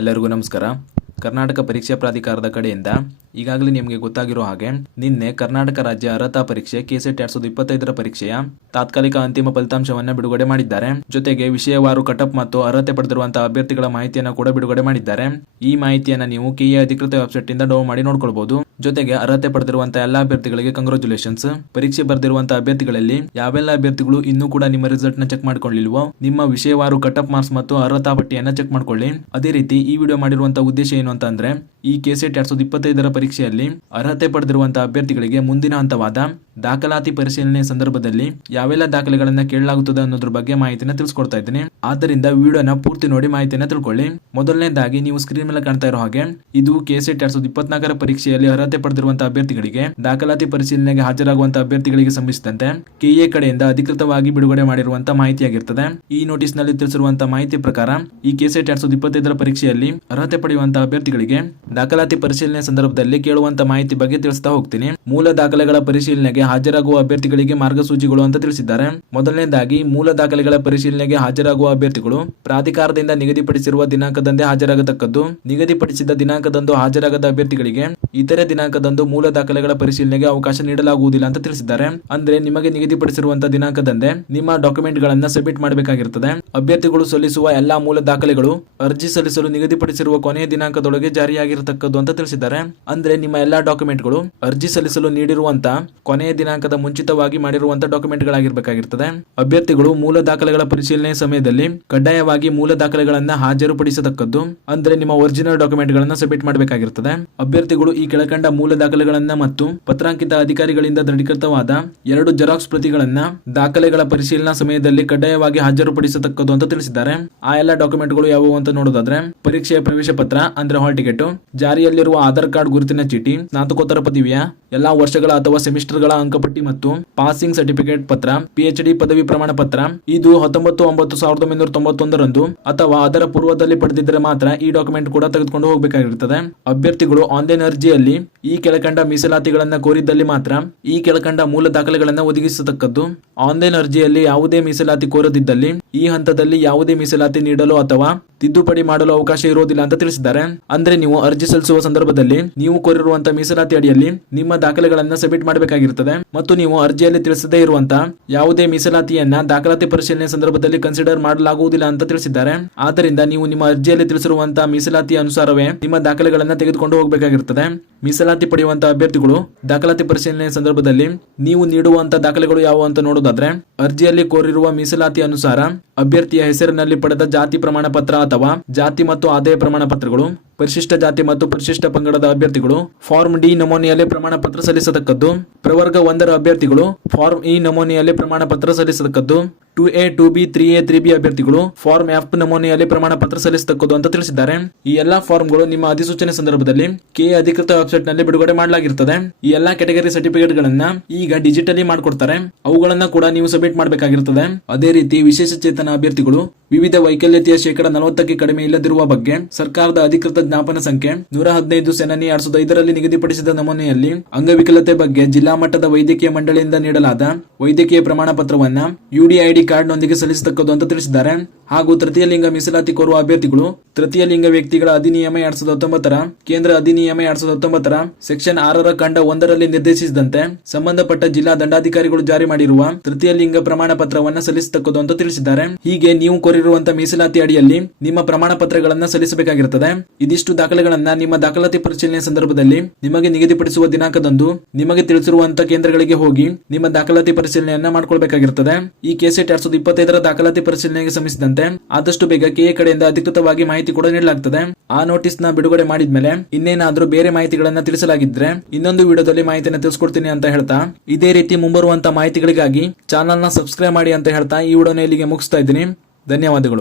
ಎಲ್ಲರಿಗೂ ನಮಸ್ಕಾರ. ಕರ್ನಾಟಕ ಪರೀಕ್ಷಾ ಪ್ರಾಧಿಕಾರದ ಕಡೆಯಿಂದ ಈಗಾಗಲೇ ನಿಮಗೆ ಗೊತ್ತಾಗಿರೋ ಹಾಗೆ ನಿನ್ನೆ ಕರ್ನಾಟಕ ರಾಜ್ಯ ಅರ್ಹತಾ ಪರೀಕ್ಷೆ ಕೆಸೆಟ್ 2025 ಪರೀಕ್ಷೆಯ ತಾತ್ಕಾಲಿಕ ಅಂತಿಮ ಫಲಿತಾಂಶವನ್ನು ಬಿಡುಗಡೆ ಮಾಡಿದ್ದಾರೆ. ಜೊತೆಗೆ ವಿಷಯವಾರು ಕಟಪ್ ಮತ್ತು ಅರ್ಹತೆ ಪಡೆದಿರುವಂತಹ ಅಭ್ಯರ್ಥಿಗಳ ಮಾಹಿತಿಯನ್ನು ಕೂಡ ಬಿಡುಗಡೆ ಮಾಡಿದ್ದಾರೆ. ಈ ಮಾಹಿತಿಯನ್ನು ನೀವು ಕೆಎ ಅಧಿಕೃತ ವೆಬ್ಸೈಟ್ ಇಂದ ಡೌನ್ ಮಾಡಿ ನೋಡ್ಕೊಳ್ಬಹುದು. ಜೊತೆಗೆ ಅರ್ಹತೆ ಪಡೆದಿರುವಂತಹ ಎಲ್ಲ ಅಭ್ಯರ್ಥಿಗಳಿಗೆ ಕಂಗ್ರಾಚುಲೇಷನ್ಸ್. ಪರೀಕ್ಷೆ ಬರೆದಿರುವಂತಹ ಅಭ್ಯರ್ಥಿಗಳಲ್ಲಿ ಯಾವೆಲ್ಲ ಅಭ್ಯರ್ಥಿಗಳು ಇನ್ನೂ ಕೂಡ ನಿಮ್ಮ ರಿಸಲ್ಟ್ ನ ಚೆಕ್ ಮಾಡ್ಕೊಳ್ಳಿಲ್ವೋ ನಿಮ್ಮ ವಿಷಯವಾರು ಕಟಪ್ ಮಾರ್ಕ್ಸ್ ಮತ್ತು ಅರ್ಹತಾ ಪಟ್ಟಿಯನ್ನ ಚೆಕ್ ಮಾಡ್ಕೊಳ್ಳಿ. ಅದೇ ರೀತಿ ಈ ವಿಡಿಯೋ ಮಾಡಿರುವಂತಹ ಉದ್ದೇಶ ಏನು ಅಂತ ಅಂದ್ರೆ ಈ ಕೆಸೆಟ್ 2025 ಪರೀಕ್ಷೆಯಲ್ಲಿ ಅರ್ಹತೆ ಪಡೆದಿರುವಂತಹ ಅಭ್ಯರ್ಥಿಗಳಿಗೆ ಮುಂದಿನ ಹಂತವಾದ ದಾಖಲಾತಿ ಪರಿಶೀಲನೆ ಸಂದರ್ಭದಲ್ಲಿ ಯಾವೆಲ್ಲ ದಾಖಲೆಗಳನ್ನ ಕೇಳಲಾಗುತ್ತದೆ ಅನ್ನೋದ್ರ ಬಗ್ಗೆ ಮಾಹಿತಿನ ತಿಳಿಸ್ಕೊಡ್ತಾ ಇದ್ದೀನಿ. ಆದ್ದರಿಂದ ವಿಡಿಯೋನ ಪೂರ್ತಿ ನೋಡಿ ಮಾಹಿತಿನ ತಿಳ್ಕೊಳ್ಳಿ. ಮೊದಲನೇದಾಗಿ ನೀವು ಸ್ಕ್ರೀನ್ ಮೇಲೆ ಕಾಣ್ತಾ ಇರೋ ಹಾಗೆ ಇದು ಕೆಸೆಟ್ 2024 ಪರೀಕ್ಷೆಯಲ್ಲಿ ಅರ್ಹತೆ ಪಡೆದಿರುವಂತಹ ಅಭ್ಯರ್ಥಿಗಳಿಗೆ ದಾಖಲಾತಿ ಪರಿಶೀಲನೆಗೆ ಹಾಜರಾಗುವಂತಹ ಅಭ್ಯರ್ಥಿಗಳಿಗೆ ಸಂಬಂಧಿಸಿದಂತೆ ಕೆಎ ಕಡೆಯಿಂದ ಅಧಿಕೃತವಾಗಿ ಬಿಡುಗಡೆ ಮಾಡಿರುವಂತಹ ಮಾಹಿತಿಯಾಗಿರ್ತದೆ. ಈ ನೋಟಿಸ್ ನಲ್ಲಿ ತಿಳಿಸಿರುವಂತಹ ಮಾಹಿತಿ ಪ್ರಕಾರ ಈ ಕೆಸೆಟ್ 2025 ಪರೀಕ್ಷೆಯಲ್ಲಿ ಅರ್ಹತೆ ಪಡೆಯುವಂತಹ ಅಭ್ಯರ್ಥಿಗಳಿಗೆ ದಾಖಲಾತಿ ಪರಿಶೀಲನೆ ಸಂದರ್ಭದಲ್ಲಿ ಕೇಳುವಂತ ಮಾಹಿತಿ ಬಗ್ಗೆ ತಿಳಿಸ್ತಾ ಹೋಗ್ತೀನಿ. ಮೂಲ ದಾಖಲೆಗಳ ಪರಿಶೀಲನೆಗೆ ಹಾಜರಾಗುವ ಅಭ್ಯರ್ಥಿಗಳಿಗೆ ಮಾರ್ಗಸೂಚಿಗಳು ಅಂತ ತಿಳಿಸಿದ್ದಾರೆ. ಮೊದಲನೇದಾಗಿ ಮೂಲ ದಾಖಲೆಗಳ ಪರಿಶೀಲನೆಗೆ ಹಾಜರಾಗುವ ಅಭ್ಯರ್ಥಿಗಳು ಪ್ರಾಧಿಕಾರದಿಂದ ನಿಗದಿಪಡಿಸಿರುವ ದಿನಾಂಕದಂದೇ ಹಾಜರಾಗತಕ್ಕದ್ದು. ನಿಗದಿಪಡಿಸಿದ ದಿನಾಂಕದಂದು ಹಾಜರಾಗದ ಅಭ್ಯರ್ಥಿಗಳಿಗೆ ಇತರೆ ದಿನಾಂಕದಂದು ಮೂಲ ದಾಖಲೆಗಳ ಪರಿಶೀಲನೆಗೆ ಅವಕಾಶ ನೀಡಲಾಗುವುದಿಲ್ಲ ಅಂತ ತಿಳಿಸಿದ್ದಾರೆ. ಅಂದ್ರೆ ನಿಮಗೆ ನಿಗದಿಪಡಿಸಿರುವಂತಹ ದಿನಾಂಕದಂದೇ ನಿಮ್ಮ ಡಾಕ್ಯುಮೆಂಟ್ ಗಳನ್ನ ಸಬ್ಮಿಟ್ ಮಾಡಬೇಕಾಗಿರುತ್ತದೆ. ಅಭ್ಯರ್ಥಿಗಳು ಸಲ್ಲಿಸುವ ಎಲ್ಲಾ ಮೂಲ ದಾಖಲೆಗಳು ಅರ್ಜಿ ಸಲ್ಲಿಸಲು ನಿಗದಿಪಡಿಸಿರುವ ಕೊನೆಯ ದಿನಾಂಕದೊಳಗೆ ಜಾರಿಯಾಗಿರತಕ್ಕದ್ದು ಅಂತ ತಿಳಿಸಿದ್ದಾರೆ. ಅಂದ್ರೆ ನಿಮ್ಮ ಎಲ್ಲಾ ಡಾಕ್ಯುಮೆಂಟ್ಗಳು ಅರ್ಜಿ ಸಲ್ಲಿಸಲು ನೀಡಿರುವಂತಹ ಕೊನೆಯ ದಿನಾಂಕದ ಮುಂಚಿತವಾಗಿ ಮಾಡಿರುವಂತಹ ಡಾಕ್ಯುಮೆಂಟ್ ಗಳಾಗಿರ್ಬೇಕಾಗಿರ್ತದೆ. ಅಭ್ಯರ್ಥಿಗಳು ಮೂಲ ದಾಖಲೆಗಳ ಪರಿಶೀಲನೆ ಸಮಯದಲ್ಲಿ ಕಡ್ಡಾಯವಾಗಿ ಮೂಲ ದಾಖಲೆಗಳನ್ನ ಹಾಜರುಪಡಿಸತಕ್ಕದ್ದು. ಅಂದ್ರೆ ನಿಮ್ಮ ಒರಿಜಿನಲ್ ಡಾಕ್ಯುಮೆಂಟ್ ಗಳನ್ನ ಸಬ್ಮಿಟ್ ಮಾಡಬೇಕಾಗಿರ್ತದೆ. ಅಭ್ಯರ್ಥಿಗಳು ಈ ಕೆಳಕಂಡ ಮೂಲ ದಾಖಲೆಗಳನ್ನ ಮತ್ತು ಪತ್ರಾಂಕಿತ ಅಧಿಕಾರಿಗಳಿಂದ ದೃಢೀಕೃತವಾದ 2 ಜೆರಾಕ್ಸ್ ಪ್ರತಿಗಳನ್ನ ದಾಖಲೆಗಳ ಪರಿಶೀಲನಾ ಸಮಯದಲ್ಲಿ ಕಡ್ಡಾಯವಾಗಿ ಹಾಜರುಪಡಿಸತಕ್ಕದ್ದು ಅಂತ ತಿಳಿಸಿದ್ದಾರೆ. ಆ ಎಲ್ಲ ಡಾಕ್ಯುಮೆಂಟ್ಗಳು ಯಾವುವು ಅಂತ ನೋಡೋದಾದ್ರೆ ಪರೀಕ್ಷೆಯ ಪ್ರವೇಶ ಪತ್ರ ಅಂದ್ರೆ ಹಾಲ್ ಟಿಕೆಟ್, ಜಾರಿಯಲ್ಲಿರುವ ಆಧಾರ್ ಕಾರ್ಡ್ ಗುರುತಿನ ಚೀಟಿ, ಸ್ನಾತಕೋತ್ತರ ಪದವಿಯ ಎಲ್ಲಾ ವರ್ಷಗಳ ಅಥವಾ ಸೆಮಿಸ್ಟರ್ಗಳ ಅಂಕಪಟ್ಟಿ ಮತ್ತು ಪಾಸಿಂಗ್ ಸರ್ಟಿಫಿಕೇಟ್ ಪತ್ರ, PhD ಪದವಿ ಪ್ರಮಾಣ ಪತ್ರ. ಇದು 19/9/1991 ಅಥವಾ ಅದರ ಪೂರ್ವದಲ್ಲಿ ಪಡೆದಿದ್ದರೆ ಮಾತ್ರ ಈ ಡಾಕ್ಯುಮೆಂಟ್ ಕೂಡ ತೆಗೆದುಕೊಂಡು ಹೋಗಬೇಕಾಗಿರುತ್ತದೆ. ಅಭ್ಯರ್ಥಿಗಳು ಆನ್ಲೈನ್ ಅರ್ಜಿಯಲ್ಲಿ ಈ ಕೆಳಕಂಡ ಮೀಸಲಾತಿಗಳನ್ನ ಕೋರಿದ್ದಲ್ಲಿ ಮಾತ್ರ ಈ ಕೆಳಕಂಡ ಮೂಲ ದಾಖಲೆಗಳನ್ನ ಒದಗಿಸತಕ್ಕದ್ದು. ಆನ್ಲೈನ್ ಅರ್ಜಿಯಲ್ಲಿ ಯಾವುದೇ ಮೀಸಲಾತಿ ಕೋರದಿದ್ದಲ್ಲಿ ಈ ಹಂತದಲ್ಲಿ ಯಾವುದೇ ಮೀಸಲಾತಿ ನೀಡಲು ಅಥವಾ ತಿದ್ದುಪಡಿ ಮಾಡಲು ಅವಕಾಶ ಇರುವುದಿಲ್ಲ ಅಂತ ತಿಳಿಸಿದ್ದಾರೆ. ಅಂದ್ರೆ ನೀವು ಅರ್ಜಿ ಸಲ್ಲಿಸುವ ಸಂದರ್ಭದಲ್ಲಿ ನೀವು ಕೋರಿರುವಂತಹ ಮೀಸಲಾತಿ ಅಡಿಯಲ್ಲಿ ನಿಮ್ಮ ದಾಖಲೆಗಳನ್ನ ಸಬ್ಮಿಟ್ ಮಾಡಬೇಕಾಗಿರುತ್ತದೆ ಮತ್ತು ನೀವು ಅರ್ಜಿಯಲ್ಲಿ ತಿಳಿಸದೇ ಇರುವಂತಹ ಯಾವುದೇ ಮೀಸಲಾತಿಯನ್ನ ದಾಖಲಾತಿ ಪರಿಶೀಲನೆ ಸಂದರ್ಭದಲ್ಲಿ ಕನ್ಸಿಡರ್ ಮಾಡಲಾಗುವುದಿಲ್ಲ ಅಂತ ತಿಳಿಸಿದ್ದಾರೆ. ಆದ್ದರಿಂದ ನೀವು ನಿಮ್ಮ ಅರ್ಜಿಯಲ್ಲಿ ತಿಳಿಸಿರುವಂತಹ ಮೀಸಲಾತಿಯ ಅನುಸಾರವೇ ನಿಮ್ಮ ದಾಖಲೆಗಳನ್ನ ತೆಗೆದುಕೊಂಡು ಹೋಗಬೇಕಾಗಿರುತ್ತದೆ. ಮೀಸಲಾತಿ ಪಡೆಯುವಂತಹ ಅಭ್ಯರ್ಥಿಗಳು ದಾಖಲಾತಿ ಪರಿಶೀಲನೆ ಸಂದರ್ಭದಲ್ಲಿ ನೀವು ನೀಡುವಂತಹ ದಾಖಲೆಗಳು ಯಾವುವು ಅಂತ ನೋಡೋದಾದ್ರೆ ಅರ್ಜಿಯಲ್ಲಿ ಕೋರಿರುವ ಮೀಸಲಾತಿ ಅನುಸಾರ ಅಭ್ಯರ್ಥಿಯ ಹೆಸರಿನಲ್ಲಿ ಪಡೆದ ಜಾತಿ ಪ್ರಮಾಣ ಪತ್ರ ಅಥವಾ ಜಾತಿ ಮತ್ತು ಆದಾಯ ಪ್ರಮಾಣ ಪತ್ರಗಳು, ಪರಿಶಿಷ್ಟ ಜಾತಿ ಮತ್ತು ಪರಿಶಿಷ್ಟ ಪಂಗಡದ ಅಭ್ಯರ್ಥಿಗಳು ಫಾರ್ಮ್ ಡಿ ನಮೂನೆಯಲ್ಲಿ ಪ್ರಮಾಣ ಪತ್ರ ಸಲ್ಲಿಸತಕ್ಕದ್ದು. ಪ್ರವರ್ಗ 1ರ ಅಭ್ಯರ್ಥಿಗಳು ಫಾರ್ಮ್ ಇ ನಮೂನೆಯಲ್ಲಿ ಪ್ರಮಾಣ ಪತ್ರ ಸಲ್ಲಿಸತಕ್ಕದ್ದು. 2A 2B 3A 3B ಅಭ್ಯರ್ಥಿಗಳು ಫಾರ್ಮ್ ಎಫ್ ನಮೂನೆಯಲ್ಲಿ ಪ್ರಮಾಣ ಪತ್ರ ಸಲ್ಲಿಸತಕ್ಕದ್ದು ಅಂತ ತಿಳಿಸಿದ್ದಾರೆ. ಈ ಎಲ್ಲಾ ಫಾರ್ಮ್ಗಳು ನಿಮ್ಮ ಅಧಿಸೂಚನೆ ಸಂದರ್ಭದಲ್ಲಿ ಕೆಎ ಅಧಿಕೃತ ವೆಬ್ಸೈಟ್ ನಲ್ಲಿ ಬಿಡುಗಡೆ ಮಾಡಲಾಗಿರುತ್ತದೆ. ಈ ಎಲ್ಲಾ ಕ್ಯಾಟಗರಿ ಸರ್ಟಿಫಿಕೇಟ್ ಗಳನ್ನ ಈಗ ಡಿಜಿಟಲಿ ಮಾಡಿಕೊಡ್ತಾರೆ. ಅವುಗಳನ್ನ ಕೂಡ ನೀವು ಸಬ್ಮಿಟ್ ಮಾಡಬೇಕಾಗಿರುತ್ತದೆ. ಅದೇ ರೀತಿ ವಿಶೇಷ ಚೇತನ ಅಭ್ಯರ್ಥಿಗಳು ವಿವಿಧ ವೈಕಲ್ಯತೆಯ 40% ಕಡಿಮೆ ಇಲ್ಲದಿರುವ ಬಗ್ಗೆ ಸರ್ಕಾರದ ಅಧಿಕೃತ ಜ್ಞಾಪನ ಸಂಖ್ಯೆ 115 ಸೆನನಿ 2005ರಲ್ಲಿ ನಿಗದಿಪಡಿಸಿದ ನಮೂನೆಯಲ್ಲಿ ಅಂಗವಿಕಲತೆ ಬಗ್ಗೆ ಜಿಲ್ಲಾ ಮಟ್ಟದ ವೈದ್ಯಕೀಯ ಮಂಡಳಿಯಿಂದ ನೀಡಲಾದ ವೈದ್ಯಕೀಯ ಪ್ರಮಾಣ ಪತ್ರವನ್ನ UDID ಕಾರ್ಡ್ ನೊಂದಿಗೆ ಸಲ್ಲಿಸತಕ್ಕದ್ದು ಅಂತ ತಿಳಿಸಿದ್ದಾರೆ. ಹಾಗೂ ತೃತೀಯ ಲಿಂಗ ಮೀಸಲಾತಿ ಕೋರುವ ಅಭ್ಯರ್ಥಿಗಳು ತೃತೀಯ ಲಿಂಗ ವ್ಯಕ್ತಿಗಳ ಅಧಿನಿಯಮ 2019ರ ಕೇಂದ್ರ ಅಧಿನಿಯಮ 2019ರ ಸೆಕ್ಷನ್ 6ರ ಖಂಡ 1ರಲ್ಲಿ ನಿರ್ದೇಶಿಸಿದಂತೆ ಸಂಬಂಧಪಟ್ಟ ಜಿಲ್ಲಾ ದಂಡಾಧಿಕಾರಿಗಳು ಜಾರಿ ಮಾಡಿರುವ ತೃತೀಯ ಲಿಂಗ ಪ್ರಮಾಣ ಪತ್ರವನ್ನ ಸಲ್ಲಿಸತಕ್ಕದ್ದು ಅಂತ ತಿಳಿಸಿದ್ದಾರೆ. ಹೀಗೆ ನೀವು ಕೋರಿರುವಂತಹ ಮೀಸಲಾತಿ ಅಡಿಯಲ್ಲಿ ನಿಮ್ಮ ಪ್ರಮಾಣ ಪತ್ರಗಳನ್ನ ಸಲ್ಲಿಸಬೇಕಾಗಿರುತ್ತದೆ. ಇದಿಷ್ಟು ದಾಖಲೆಗಳನ್ನ ನಿಮ್ಮ ದಾಖಲಾತಿ ಪರಿಶೀಲನೆ ಸಂದರ್ಭದಲ್ಲಿ ನಿಮಗೆ ನಿಗದಿಪಡಿಸುವ ದಿನಾಂಕದಂದು ನಿಮಗೆ ತಿಳಿಸಿರುವಂತಹ ಕೇಂದ್ರಗಳಿಗೆ ಹೋಗಿ ನಿಮ್ಮ ದಾಖಲಾತಿ ಪರಿಶೀಲನೆಯನ್ನ ಮಾಡಿಕೊಳ್ಳಬೇಕಾಗಿರುತ್ತದೆ. ಈ ಕೆಸೆಟ್ 2025ರ ದಾಖಲಾತಿ ಪರಿಶೀಲನೆಗೆ ಸಂಬಂಧಿಸಿದಂತೆ ಆದಷ್ಟು ಬೇಗ ಕೆಎ ಕಡೆಯಿಂದ ಅಧಿಕೃತವಾಗಿ ಮಾಹಿತಿ ಕೂಡ ನೀಡಲಾಗುತ್ತದೆ. ಆ ನೋಟಿಸ್ ನ ಬಿಡುಗಡೆ ಮಾಡಿದ್ಮೇಲೆ ಇನ್ನೇನಾದ್ರೂ ಬೇರೆ ಮಾಹಿತಿಗಳನ್ನ ತಿಳಿಸಲಾಗಿದ್ರೆ ಇನ್ನೊಂದು ವಿಡಿಯೋದಲ್ಲಿ ಮಾಹಿತಿನ ತಿಳಿಸ್ಕೊಡ್ತೀನಿ ಅಂತ ಹೇಳ್ತಾ ಇದೇ ರೀತಿ ಮುಂಬರುವಂತಹ ಮಾಹಿತಿಗಳಿಗಾಗಿ ಚಾನಲ್ ನ ಸಬ್ಸ್ಕ್ರೈಬ್ ಮಾಡಿ ಅಂತ ಹೇಳ್ತಾ ಈ ವಿಡಿಯೋನ ಇಲ್ಲಿಗೆ ಮುಗಿಸ್ತಾ ಇದ್ದೀನಿ. ಧನ್ಯವಾದಗಳು.